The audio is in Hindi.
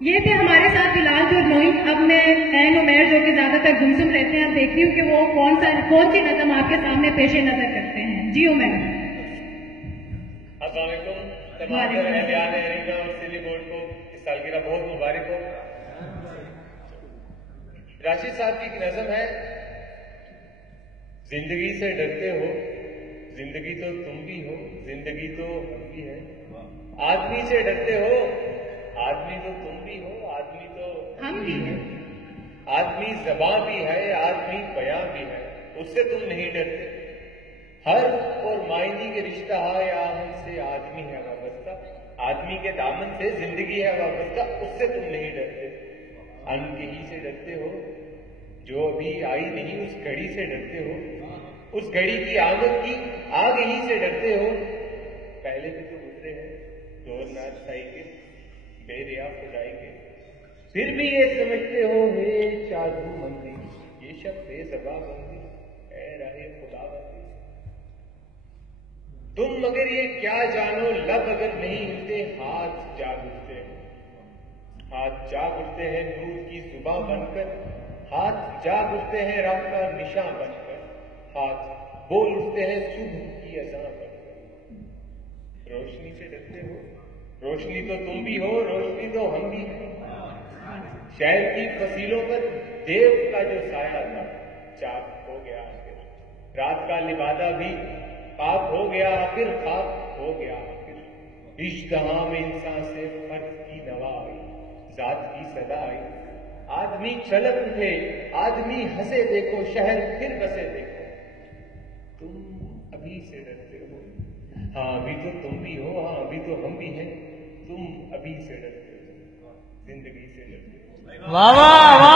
ये थे हमारे साथ बिलाल जुर्नोई। अब मैं एन उमैर जो कि ज्यादातर गुमसुम रहते हैं, अब देखती हूँ कि वो कौन सी नज़म आपके सामने पेश नजर करते हैं। जी उमैर। अस्सलाम वालेकुम। तमाम एहलियान एरिना और सिली बोर्ड को इस सालगिरह बहुत मुबारक हो। राशिद साहब की एक नज़म है, जिंदगी से डरते हो, जिंदगी तो तुम भी हो, जिंदगी तो हम भी है। आदमी से डरते हो, आदमी तो तुम भी हो, आदमी तो हम भी हैं। आदमी ज़बां भी है, आदमी बयां भी है, उससे तुम नहीं डरते। हर और मायने के रिश्ता है या हमसे आदमी है वाबस्ता, आदमी के दामन से जिंदगी है वाबस्ता, उससे तुम नहीं डरते। अन्न के ही से डरते हो, जो अभी आई नहीं उस घड़ी से डरते हो, उस घड़ी की आमद की आग ही से डरते हो। पहले भी तो गुजरे हैं दौर नाज़ के बेरिया खुदाई के, फिर भी ये समझते हो हे चादू मंदी, ये शब बेज़बा बंदी ऐ राहे खुदाबंदी। तुम मगर ये क्या जानो, लब अगर नहीं हिलते हाथ जाग उठते हैं, हाथ जाग उठते हैं नूर की जुबां बनकर, हाथ जाग उठते हैं राह का निशान बनकर, हाथ बोल उठते हैं सुबह की अज़ान बनकर। रोशनी से डरते हो, रोशनी तो तुम भी हो, रोशनी तो हम भी हैं। शहर की फसीलों पर देव का जो साया था चाक हो गया आखिर, रात का लिबादा भी खाक हो गया आखिर, खाक हो गया आखिर। इश्तहा में इंसान से फर्ज की नवा आई, जात की सदा आई। आदमी चलक उठे, आदमी हंसे देखो, शहर फिर बसे देखो। तुम अभी से डरते हो, हाँ अभी तो तुम भी हो, हाँ अभी तो हम भी हैं। तुम अभी से डरते हो, जिंदगी से डरते हो। वाह वाह वाह।